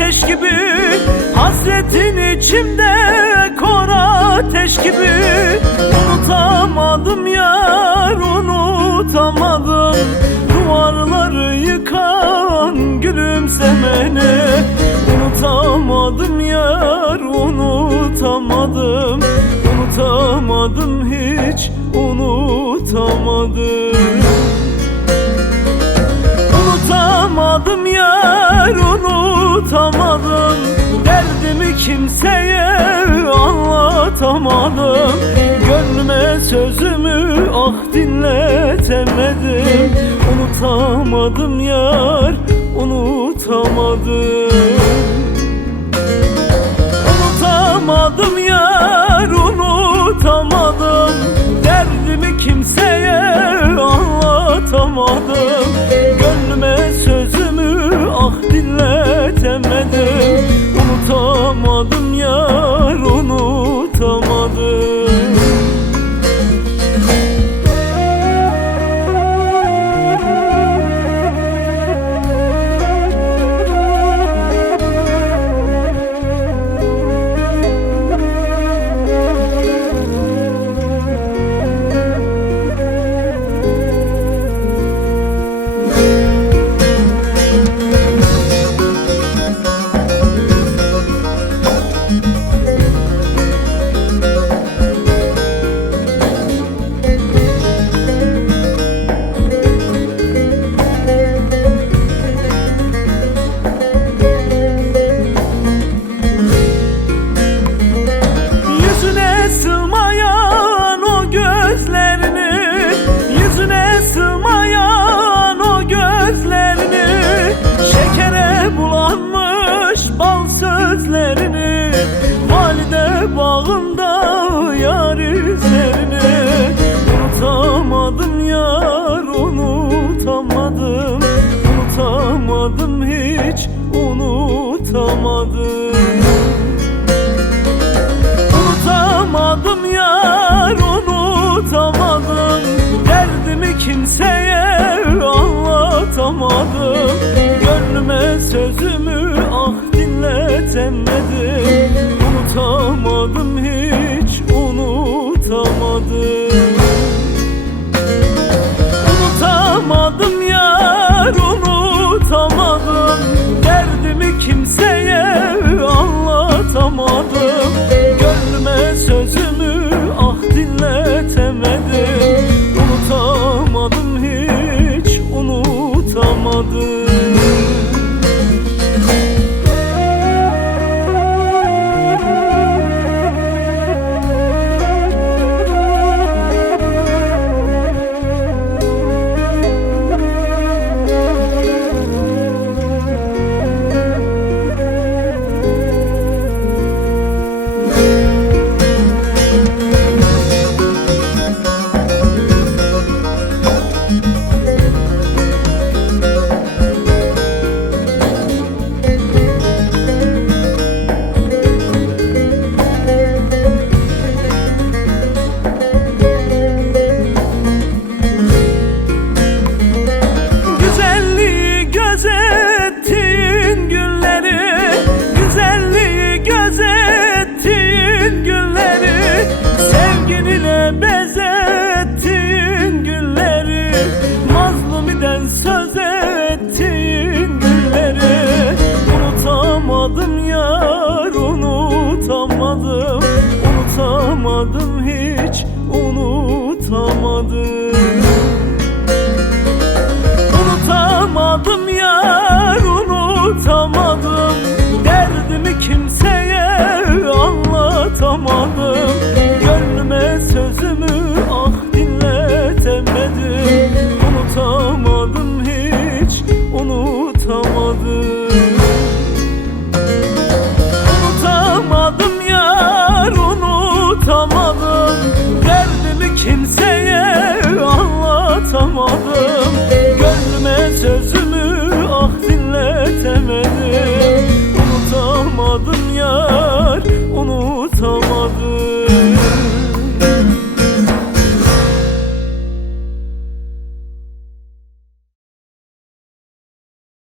ateş gibi, hasretin içimde kor ateş gibi. Unutamadım yar, unutamadım duvarları yıkan gülümsemeni. Unutamadım yar, unutamadım, unutamadım hiç unutamadım. Unutamadım yar, unutamadım, derdimi kimseye anlatamadım. Gönlüme sözümü ah dinletemedim. Unutamadım yar, unutamadım. Unutamadım yar, unutamadım, derdimi kimseye anlatamadım. Gönlüme sözümü ah dinletemedim. Unutamadım yar, unutamadım. Sığmayan o gözlerini, şekere bulanmış bal sözlerini, valide bağında yar izlerini. Unutamadım yar, unutamadım, unutamadım hiç unutamadım. Unutamadım yar, unutamadım, derdimi kimseye anlatamadım. Gönlüme sözümü ah dinletemedim. Unutamadım hiç unutamadım. Unutamadım yar, unutamadım, derdimi kimseye anlatamadım. Gönlüme sözümü ah dinletemedim. Unutamadım hiç unutamadım. Bezettin gülleri, mazlumiden söz ettin gülleri. Unutamadım yar, unutamadım, unutamadım hiç unutamadım. Unutamadım yar, unutamadım, derdimi kimseye anlatamadım. Gönlüme sözümü ah dinletemedim. Unutamadım hiç unutamadım. Unutamadım yar, unutamadım, derdimi kimseye anlatamadım. Gönlüme sözümü ah dinletemedim. Unutamadım yar, unutamadım.